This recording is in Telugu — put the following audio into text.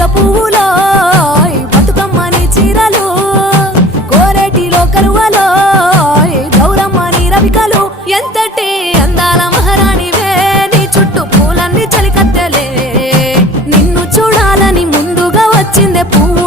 రంగుల పువ్వులో బతుకమ్మని చీరలు కోరేటిలో కరువలో గౌరమ్మని రవికలు ఎంతటి అందాల మహారాణివే నీ చుట్టూ పూలన్నీ చలికత్తెలే నిన్ను చూడాలని ముందుగా వచ్చిందే పువ్వు